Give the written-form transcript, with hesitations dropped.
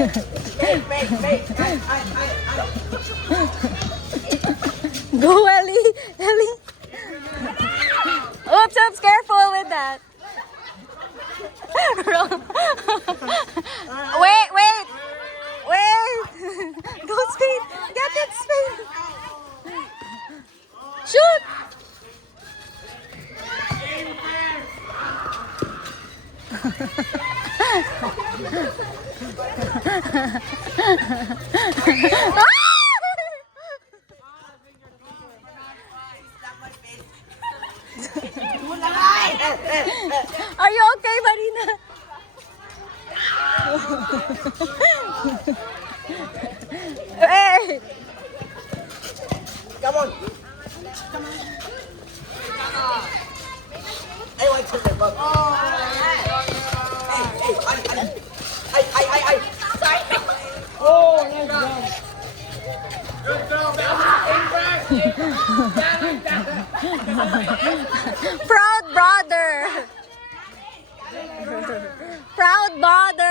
Go, Ellie. Ellie. Oops, oops, careful with that. Wait, wait. Wait. Go speed. Get it speed. Shoot. Are you okay, Marina? Hey! Come on. I want to live up. Hey. Sorry. Oh, nice job. Good job. Proud brother! Proud brother!